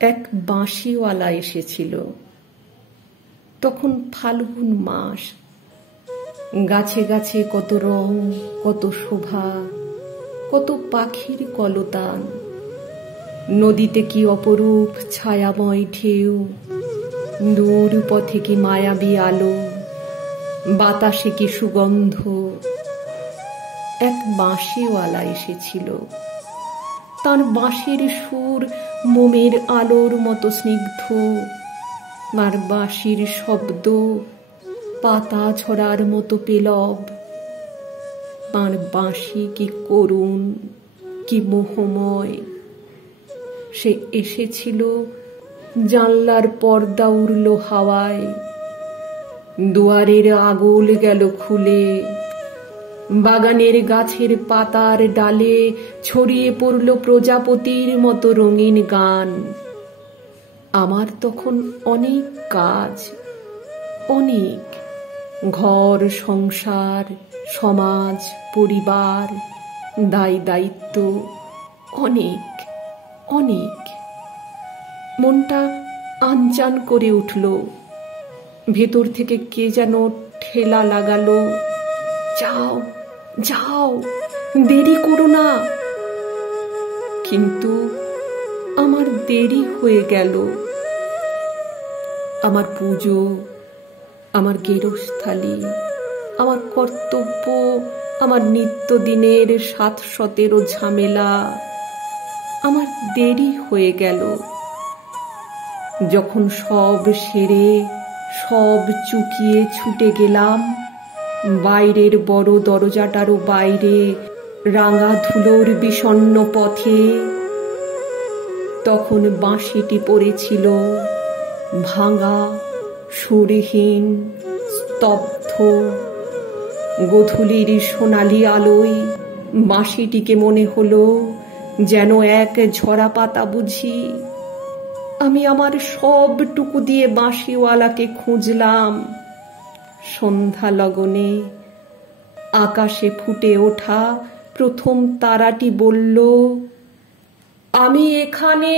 এক বাঁশিওয়ালা এসেছিল। তখন ফাল্গুন মাস, গাছে গাছে কত রং, কত শোভা, কত পাখির কলতান। নদীতে কি অপরূপ ছায়াময় ঢেউ, দূর পথে কি মায়াবী আলো, বাতাসে কি সুগন্ধ। এক বাঁশিওয়ালা এসেছিল। তার বাঁশির সুর মোমের আলোর মতো স্নিগ্ধ, আর বাঁশির শব্দ পাতা ঝরার মতো পেলব। তার বাঁশি কি করুণ, কি মোহময়। সে এসেছিল, জানলার পর্দা উড়ল হাওয়ায়, দুয়ারের আগল গেল খুলে, বাগানের গাছের পাতার ডালে ছড়িয়ে পড়ল প্রজাপতির মতো রঙিন গান। আমার তখন অনেক কাজ, অনেক, ঘর সংসার, সমাজ, পরিবার, দায় দায়িত্ব, অনেক অনেক। মনটা আনচান করে উঠল। ভেতর থেকে কে যেন ঠেলা লাগালো, যাও যাও, দেরি করো না। কিন্তু আমার দেরি হয়ে গেল। আমার পুজো, আমার গেরস্থালি, আমার কর্তব্য, আমার নিত্যদিনের 7-17 ঝামেলা, আমার দেরি হয়ে গেল। যখন সব সেরে, সব চুকিয়ে ছুটে গেলাম বাইরের বড় দরজাটারও বাইরে রাঙা ধুলোর বিষণ্ণ পথে, তখন বাঁশিটি পড়েছিল ভাঙা, সুরহীন, স্তব্ধ। গোধূলির সোনালি আলোয় বাঁশিটিকে মনে হলো যেন এক ঝরা পাতা বুঝি। আমি আমার সবটুকু দিয়ে বাঁশিওয়ালাকে খুঁজলাম। সন্ধ্যা লগনে আকাশে ফুটে ওঠা প্রথম তারাটি বলল, আমি এখানে।